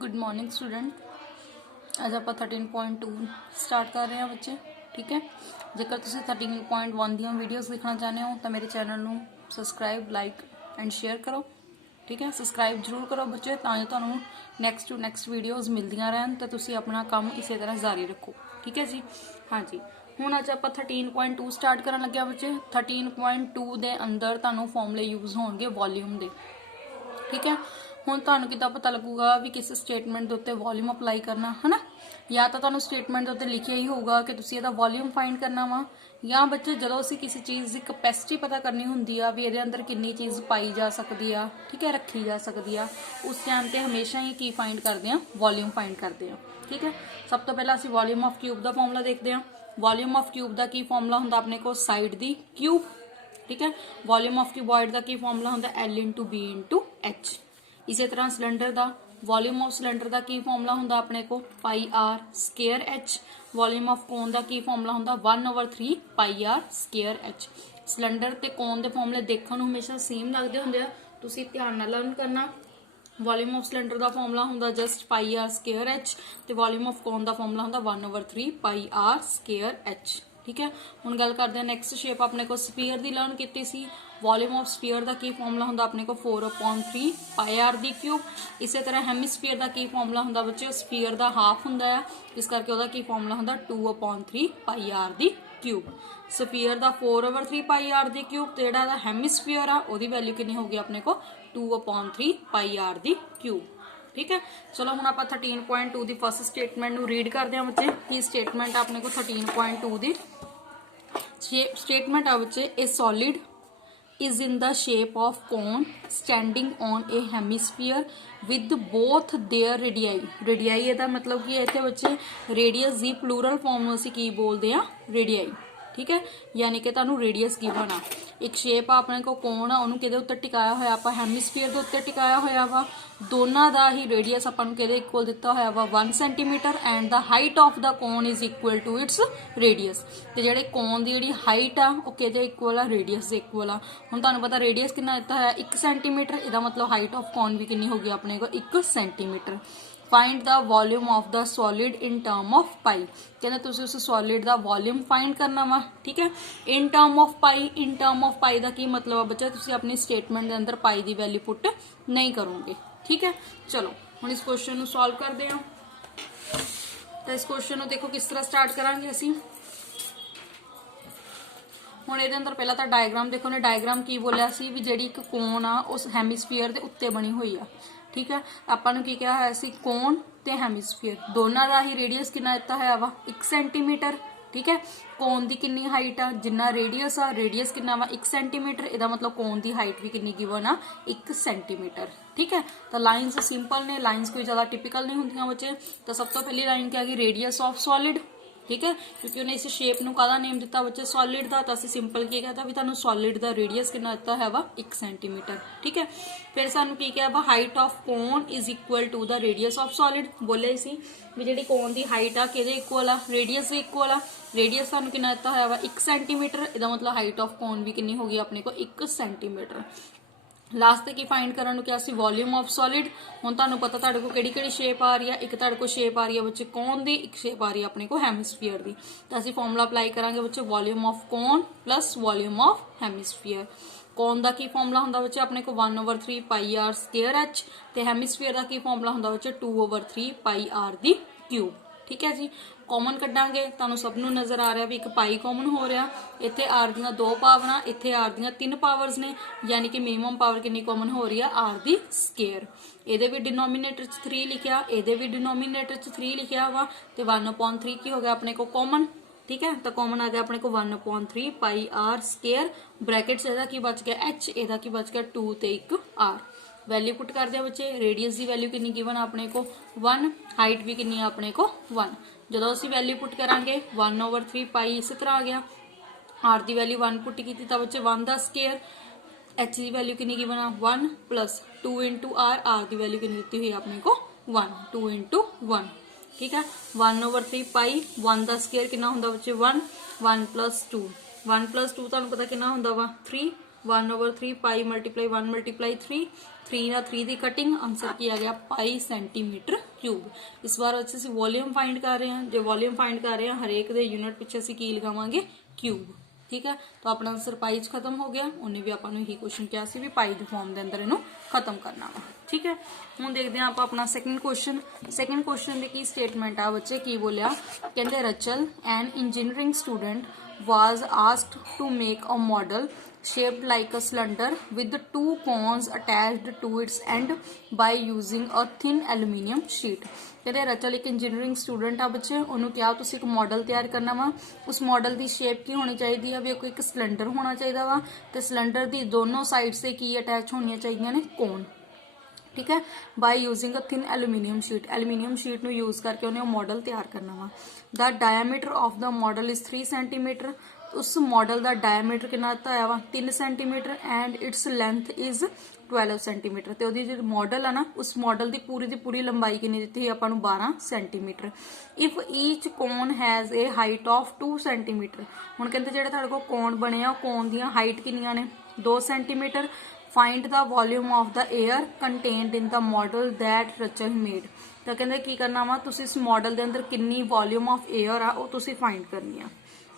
Good morning student. अज आप 13.2 start कर रहे हैं बच्चे। ठीक है, जेकर तुम 13.1 दी वीडियोज़ देखना चाहते हो तो मेरे चैनल में सबसक्राइब लाइक एंड शेयर करो। ठीक है, सबसक्राइब जरूर करो बच्चे, तो जो तुहानू नैक्सट टू नैक्सट वीडियोज़ मिलदियाँ रहन तो तुसी अपना काम इसी तरह जारी रखो। ठीक है जी, हाँ जी। हुण अज आप 13.2 स्टार्ट करन लगे बच्चे। 13.2 के अंदर तुहानू फॉर्मूले यूज़ होणगे वॉल्यूम के। ठीक है, हुण तुहानू किद्दां पता लगूगा भी किस स्टेटमेंट के उत्ते वॉल्यूम अप्लाई करना है ना, या तो तुहानू स्टेटमेंट के उत्ते लिखिया ही होगा कि तुसीं इहदा वॉल्यूम फाइंड करना वा, या बच्चे जदों असीं किसी चीज़ की कैपेसिटी पता करनी हुंदी आ भी इहदे अंदर कितनी चीज़ पाई जा सकती आ, ठीक है, रखी जा सकती आ, उस टाइम ते हमेशा ही की फाइंड करते हैं, वॉल्यूम फाइंड करते हैं। ठीक है, सब तो पहला असीं वॉल्यूम ऑफ क्यूब का फॉर्मूला देखते हैं। वॉल्यूम ऑफ क्यूब का की फॉर्मूला हुंदा अपने को साइड दी क्यूब। ठीक है, वॉल्यूम ऑफ क्यूबॉइड का की फॉर्मूला हुंदा L into B into H. इसी तरह सिलेंडर का वॉल्यूम ऑफ सिलेंडर का की फॉर्मूला हुंदा अपने को pi r square h. Volume of cone का की फॉर्मूला हुंदा 1/3 pi r square h. Cylinder ते कोन के फॉर्मूले देखने को हमेशा सेम लगते होंगे, तुसीं ध्यान नाल लर्न करना। वॉल्यूम ऑफ सिलेंडर का फॉर्मूला हुंदा just pi r square h, तो वॉल्यूम ऑफ कोन का फॉर्मूला हुंदा 1/3 पाई आर स्केयर एच। ठीक है, हुण गल करते हैं नैक्सट शेप अपने को स्पीयर की लर्न की सी। वॉल्यूम ऑफ स्पीयर का की फॉर्मूला हुंदा अपने को 4/3 पाई आर दी क्यूब। इसी तरह हेमिस्फीयर का की फॉर्मूला हुंदा बच्चे स्पीयर का हाफ हुंदा है, इस करके उसका की फॉर्मूला हुंदा 2/3 पाई आर दी क्यूब। स्पीयर का 4/3 पाई आर दी क्यूब, तो जिहड़ा हेमिस्फीयर आ उहदी वैल्यू कितनी होगी अपने को 2/3 पाई आर दी क्यूब। ठीक है, चलो हम आप 13.2 की फर्स्ट स्टेटमेंट रीड करते हैं बच्चे। की स्टेटमेंट अपने को 13.2 की स्टेटमेंट आ बच्चे, ए solid is in the shape of cone standing on a hemisphere with both their radii। radii ਇਹਦਾ मतलब ਕੀ ਹੈ ਇੱਥੇ ਬੱਚੇ, radius ਦੀ plural form ਨੂੰ ਅਸੀਂ ਕੀ ਬੋਲਦੇ ਆ, radii। ठीक है, यानी कि तुहानू रेडियस गिवन आ। एक शेप आ अपने को कोण आ, उन्होंने किहदे उत्ते टिकाया होया, आपां हैमिस्फीयर दे उत्ते टिकाया होया वा। दोनों का ही रेडियस आपां नूं किहदे इक्वल दिता होया वा 1 centimetre, and the height of the cone is equal to its radius. ते जिहड़े कोन दी जिहड़ी हाइट आ वो किहदे इक्वल आ, रेडियस दे इक्वल आ। हुण तुहानूं पता रेडियस कितना दिता होया 1 सेंटीमीटर, इहदा मतलब हाइट ऑफ कोन भी कितनी होगी अपने को 1 centimetre. Find the volume of the solid in term of pi. कहते तुसी उस सॉलिड का वॉल्यूम फाइंड करना वा। ठीक है, in term of pi. In term of pi का की मतलब है बच्चा, तुसी अपनी स्टेटमेंट के अंदर पाई की वैल्यू पुट नहीं करोगे। ठीक है, चलो हम इस क्वेश्चन को सॉल्व करते हैं। तो इस क्वेश्चन को देखो किस तरह स्टार्ट करांगे असीं। हुण इहदे अंदर पहला तो डायग्राम देखो ने, डायग्राम की बोलिया सी भी जिहड़ी एक कोन आ उस हैमिस्फीयर दे उत्ते बनी हुई आ। ठीक है, आपां नूं की कहा है कोन ते हैमिस्फीयर दोनों का ही रेडियस कितना दिता है वा 1 सेंटीमीटर। ठीक है, कोन की कितनी हाइट आ, जिन्ना रेडियस आ, रेडियस कितना वा 1 सेंटीमीटर, इहदा मतलब कोन की हाइट भी कितनी गिवन आ 1 सेंटीमीटर। ठीक है, तो लाइन्स सिंपल ने, लाइन्स कोई ज़्यादा टिपिकल नहीं होंदियां बच्चे। तो सब तो पहली लाइन क्या गई, रेडियस ऑफ सॉलिड। ठीक है, क्योंकि उन्हें इस शेप नूं काहदा नेम दिता बच्चे, सॉलिड का, तो असीं सिंपल की कहता भी तुहानूं सॉलिड का रेडियस कितना दिता है वा 1 सेंटीमीटर। ठीक है, फिर सानूं की कहा वा height of cone is equal to the radius of solid. बोले सी भी जिहड़ी कोन की हाइट आ किहदे इक्वल आ, रेडियस दे इक्वल आ। रेडियस सानूं कितना दिता है वा 1 सेंटीमीटर, इहदा मतलब हाइट ऑफ कोन भी कितनी होगी अपने को 1 सेंटीमीटर। लास्ट की फाइंड करने क्या सी वॉल्यूम ऑफ सॉलिड। हुण तुहानूं पता तुहाडे को किहड़ी शेप आ रही है, एक तुहाडे को शेप आ रही है बच्चे कोन दी, एक शेप आ रही है अपने को हैमिस्फीयर दी। तो असीं फॉर्मूला अप्लाई करांगे बच्चे volume of cone plus volume of hemisphere. Cone का की फॉर्मूला हुंदा बच्चे अपने को 1/3 पाई आर स्केयर एच, ते हैमिस्फीयर का की फॉर्मूला हुंदा बच्चे 2/3 पाई आर दी क्यूब। ठीक है जी, कॉमन कड्डांगे, तुहानूं सब नूं नज़र आ रहा भी एक पाई कॉमन हो रहा। इत्थे आर दियां 2 पावरां, इत्थे आर दियां 3 पावर्स ने, यानी कि मिनिमम पावर कितनी कॉमन हो रही है आर दी स्केयर। इहदे भी डिनोमीनेटर 3 लिखिया, इहदे भी डिनोमीनेटर 3 लिखिया वा, ते 1/3 की हो गया अपने को कॉमन। ठीक है, तो कॉमन आ गया अपने को 1/3 पाई आर स्केयर। ब्रैकेट इहदा की बच गया एच, इहदा की बच गया 2 ते 1 आर। वैल्यू पुट कर दिया बच्चे, रेडियस की वैल्यू कितनी गिवन अपने को 1, हाइट भी कितनी है अपने को 1। जो असीं वैल्यू पुट करांगे 1/3 पाई इस तरह आ गया। आर की वैल्यू 1 पुट की तो बच्चे 1 का स्केयर। एच की वैल्यू कितनी गिवन आ 1 प्लस 2 इंटू आर। आर की वैल्यू कितनी दी हुई है अपने को 1, 2 इंटू 1। ठीक है, 1/3 पाई 1 का स्केयर कितना होंदा बच्चे 1, 1 प्लस 2, 1 प्लस 2 तुहानूं पता कितना होंदा वा 3, 1/3 पाई मल्टीप्लाई 1 मल्टीप्लाई 3 3 ਨਾਲ 3 ਦੀ ਕਟਿੰਗ ਆਨਸਰ ਕੀ ਆ ਗਿਆ ਪਾਈ ਸੈਂਟੀਮੀਟਰ ਕਿਊਬ। ਇਸ ਵਾਰ ਅਸੀਂ ਵੋਲਿਊਮ ਫਾਈਂਡ ਕਰ ਰਹੇ ਹਾਂ। ਜੇ ਵੋਲਿਊਮ ਫਾਈਂਡ ਕਰ ਰਹੇ ਹਾਂ ਹਰੇਕ ਦੇ ਯੂਨਿਟ ਪਿੱਛੇ ਅਸੀਂ ਕੀ ਲਗਾਵਾਂਗੇ ਕਿਊਬ। ठीक है तो अपना आंसर पाई च खत्म हो गया। उन्हें भी आपको यही क्वेश्चन किया सी भी पाई के फॉर्म के अंदर इनू खत्म करना वा। ठीक है हुण देखते हैं आप अपना सैकेंड क्वेश्चन। सैकेंड क्वेश्चन की स्टेटमेंट आ बच्चे की बोलिया कहते रचल an engineering student was asked to make a model shaped like a cylinder with two cones attached to its end by using a thin aluminium sheet। कहते रचल एक engineering student आ बच्चे उन्होंने क्या तुसी एक मॉडल तैयार करना वा। उस मॉडल की शेप की होनी चाहिए है भी एक सिलेंडर होना चाहिए वा ते सिलेंडर की दोनों साइड से की अटैच होनी चाहिए ने कोन। ठीक है by using a thin aluminium sheet ਨੂੰ यूज करके उन्हें मॉडल तैयार करना वा। The diameter of the model is 3 centimetre. उस मॉडल का डायमीटर कितना दिता है वा 3 centimetre and its length is 12 centimetre. तो जो मॉडल है ना उस मॉडल की पूरी लंबाई कितनी दी है अपन 12 centimetre. If each cone has a height of 2 centimetre. हुण कहते जो तुहाडे कोल कोन बने कोन दी हाइट कितनियां ने 2 centimetre. Find the volume of the air contained in the model that रचल मेड। तो कहते की करना वा तुसी इस मॉडल के अंदर कितनी वॉल्यूम ऑफ एयर आ वो तुसी फाइंड करनी है।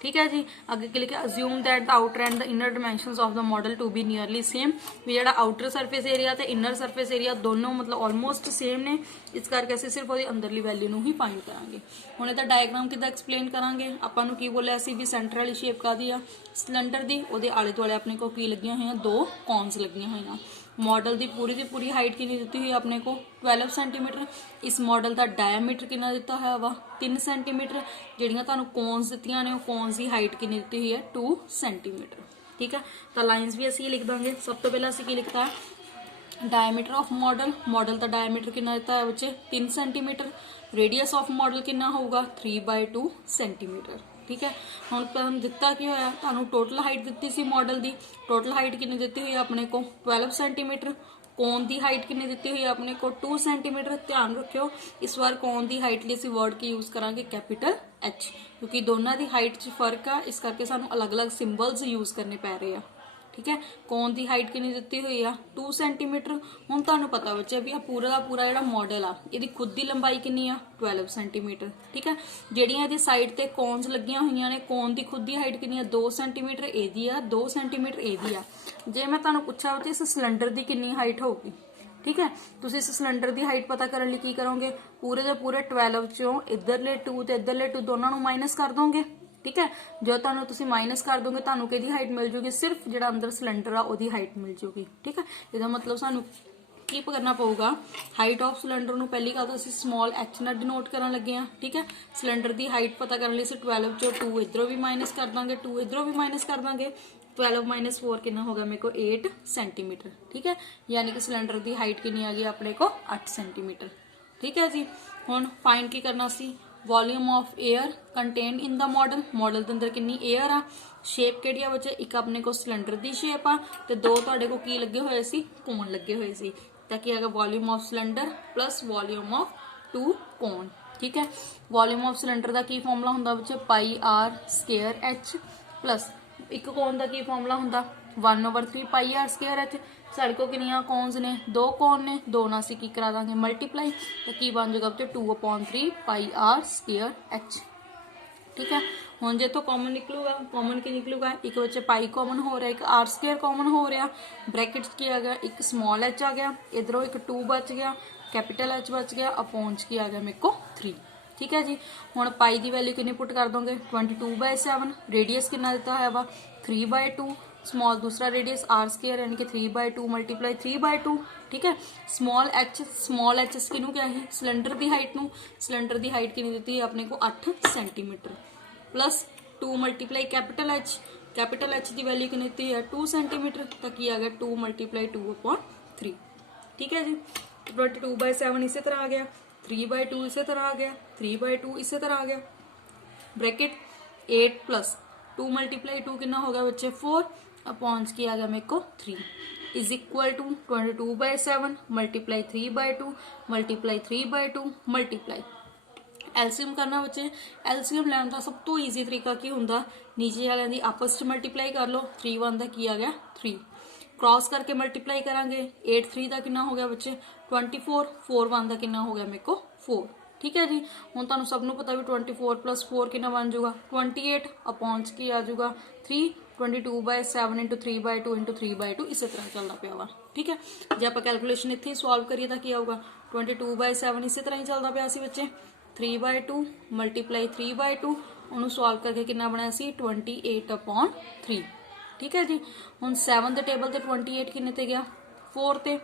ठीक है जी अगे की लिखा assume that the outer and the inner dimensions of the model to be nearly same. भी जो आउटर सरफेस एरिया ते इनर सरफेस एरिया दोनों मतलब ऑलमोस्ट सेम ने इस करके असं सिर्फ वो अंदरली वैल्यू ਨੂੰ ही फाइंड करांगे। हुण इहदा डायग्राम किद्दां एक्सप्लेन करांगे। आपां नूं की बोलिया सी भी सेंटर वाली शेप कादी आ सिलेंडर दी उहदे आले दुआले अपने को की लगियां होईयां 2 कॉन्स लगियां होईयां। मॉडल की पूरी हाइट कितनी दी हुई अपने को 12 सेंटीमीटर। इस मॉडल का डायमीटर कितना दिता है वा 3 सेंटीमीटर। जिहड़ियां तुहानूं कोन्स दित्तियां ने कोन्स की हाइट कितनी दी हुई है 2 सेंटीमीटर। ठीक है तो लाइन्स भी असीं लिख देंगे। सब तो पहले असीं की लिखता है डायमीटर ऑफ मॉडल का डायमीटर कितना दिता है बच्चे 3 सेंटीमीटर। रेडियस ऑफ मॉडल कितना होगा 3/2 सेंटीमीटर। ठीक है हम दिता की होया तुहानूं टोटल हाइट दी सी मॉडल की टोटल हाइट कितनी दी हुई है अपने को 12 सेंटीमीटर। कोन की हाइट कितनी दी हुई है अपने को 2 सेंटीमीटर। ध्यान रखियो इस बार कोन की हाइट लिए वर्ड की यूज करांगे कैपिटल एच क्योंकि दोनों की हाइट च फर्क आ इस करके सानूं अलग अलग सिंबल्स यूज करने पै रहे हैं। ठीक है कोन की हाइट कितनी दी हुई है 2 सेंटीमीटर। हुण तुहानूं पता बच्चे भी पूरा का पूरा जिहड़ा मॉडल आ इहदी खुद की लंबाई कितनी आ 12 सेंटीमीटर। ठीक है जिहड़ियां इहदी साइड ते कोन्स लगियां होईयां ने कोन की खुद की हाइट कितनी आ 2 सेंटीमीटर इहदी आ 2 सेंटीमीटर इहदी आ। जे मैं तुहानूं पुछां बच्चे इस सिलेंडर की कितनी हाइट होगी। ठीक है तुसीं इस सिलेंडर की हाइट पता करने की करोगे पूरे के पूरे 12 चों इधरले 2 ते इधरले 2 दोनों नूं माइनस कर दोगे। ठीक है जो तुहानूं तुसीं माइनस कर दोगे तुहानूं किहदी हाइट मिल जूगी सिर्फ जिहड़ा अंदर सिलेंडर आ उहदी हाइट मिल जूगी। ठीक है इहदा मतलब सानूं की करना पऊगा हाइट ऑफ सिलेंडर नूं पहली गल तां असीं स्मॉल एच नाल डिनोट करन लगे हां। ठीक है सिलेंडर की हाइट पता करने लई असीं 12 चों 2 इधरों भी माइनस कर दांगे 2 इधरों भी माइनस कर दांगे 12 - 4 कितना होगा मेरे को 8 सेंटीमीटर। ठीक है यानी कि सिलेंडर की हाइट कितनी आ गई अपने को 8 सेंटीमीटर। ठीक है जी हुण फाइंड की करना सी volume of air contain in the model के अंदर कितनी एयर आ। शेप किहड़ी आ बच्चे एक अपने को सिलेंडर की शेप आ ते 2 तुहाडे को की लगे हुए सी कोन लगे हुए सी तां की आएगा volume of cylinder plus volume of 2 कोन। ठीक है वॉल्यूम ऑफ सिलेंडर का की फॉर्मूला हुंदा बच्चे πr² h प्लस एक कोन का की फॉर्मूला हुंदा 1/3 πr² h। साढ़े को कितनियां कोन्स ने 2 कोन ने 2 ना असीं की करा देंगे मल्टीप्लाई तो की बन जाएगा बच्चे 2/3 πr² h। ठीक है हुण जे तो कॉमन निकलूगा कॉमन की निकलूगा एक बच्चे पाई कॉमन हो रहा एक r² कॉमन हो रहा ब्रैकेट की आ गया एक स्मॉल h आ गया इधरों एक 2 बच गया कैपिटल h बच गया अपॉन की आ गया मेरे को 3। ठीक है जी हुण पाई की वैल्यू कितनी पुट कर दोगे 22/7। रेडियस कितना दिता है वा 3/2 स्मॉल दूसरा रेडियस r² यानी कि 3/2 मल्टीप्लाई 3/2। ठीक है स्मॉल एच किनू क्या है सिलेंडर की हाइट नू सिलेंडर की हाइट कितनी दी है अपने को 8 centimetre plus 2 multiply capital H की वैल्यू कितनी दी है 2 सेंटीमीटर तक की आ गया 2 मल्टीप्लाई 2/3। ठीक है जी 22/7 इसी तरह आ गया 3/2 इसी तरह आ गया 3/2 इसी तरह आ गया ब्रैकेट 8 प्लस 2 मल्टीप्लाई 2 कितना हो गया बच्चे 4 अपॉन की आ गया मेरे को 3 is equal to 22/7 multiply 3/2 multiply 3/2 multiply LCM करना बच्चे एलसीएम लैन का सब तो ईजी तरीका की होंगे नीचे वाले की आपस में मल्टीप्लाई कर लो 3 1 का की आ गया 3 क्रॉस करके मल्टीप्लाई करांगे 8 3 ਦਾ ਕਿੰਨਾ ਹੋ ਗਿਆ ਬੱਚੇ 24 4 1 ਦਾ ਕਿੰਨਾ ਹੋ ਗਿਆ ਮੇਰੇ ਕੋ 4 ठीक है जी। ਹੁਣ ਤੁਹਾਨੂੰ ਸਭ ਨੂੰ ਪਤਾ ਵੀ 24 + 4 ਕਿੰਨਾ ਬਣ ਜਾਊਗਾ 28 ਅਪੋਨ ਕੀ ਆ ਜਾਊਗਾ 3 22/7 × 3/2 × 3/2 ਇਸੇ ਤਰ੍ਹਾਂ ਚੱਲਦਾ ਪਿਆ ਵਾ ਠੀਕ ਹੈ। ਜੇ ਆਪਾਂ ਕੈਲਕੂਲੇਸ਼ਨ ਇੱਥੇ ਸੋਲਵ ਕਰੀਏ ਤਾਂ ਕੀ ਆਊਗਾ 22/7 ਇਸੇ ਤਰ੍ਹਾਂ ਹੀ ਚੱਲਦਾ ਪਿਆ ਸੀ ਬੱਚੇ 3/2 × 3/2 ਉਹਨੂੰ ਸੋਲਵ ਕਰਕੇ ਕਿੰਨਾ ਬਣਿਆ ਸੀ 28/3 ਠੀਕ ਹੈ ਜੀ। ਹੁਣ 7 ਦੇ ਟੇਬਲ ਤੇ 28 ਕਿੰਨੇ ਤੇ ਗਿਆ 4 ਤੇ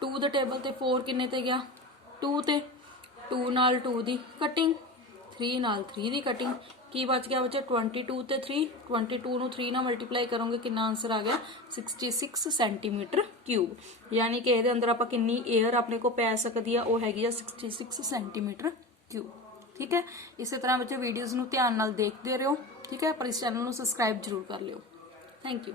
2 ਦੇ ਟੇਬਲ ਤੇ 4 ਕਿੰਨੇ ਤੇ ਗਿਆ 2 ਤੇ 2 ਨਾਲ 2 ਦੀ ਕਟਿੰਗ 3 ਨਾਲ 3 ਦੀ ਕਟਿੰਗ ਕੀ ਬਚ ਗਿਆ ਬੱਚੇ 22 ਤੇ 3 22 ਨੂੰ 3 ਨਾਲ ਮਲਟੀਪਲਾਈ ਕਰੋਗੇ ਕਿੰਨਾ ਆਨਸਰ ਆ ਗਿਆ 66 ਸੈਂਟੀਮੀਟਰ ਕਿਊਬ ਯਾਨੀ ਕਿ ਇਹਦੇ ਅੰਦਰ ਆਪਾਂ ਕਿੰਨੀ 에ਅਰ ਆਪਣੇ ਕੋ ਪੈ ਸਕਦੀ ਆ ਉਹ ਹੈਗੀ ਆ 66 ਸੈਂਟੀਮੀਟਰ ਕਿਊਬ ਠੀਕ ਹੈ। ਇਸੇ ਤਰ੍ਹਾਂ ਬੱਚੇ ਵੀਡੀਓਜ਼ ਨੂੰ ਧਿਆਨ ਨਾਲ ਦੇਖਦੇ ਰਹੋ ਠੀਕ ਹੈ ਪਰ ਇਸ ਚੈਨਲ ਨੂੰ ਸਬਸਕ੍ਰਾਈਬ ਜ਼ਰੂਰ ਕਰ ਲਿਓ। Thank you.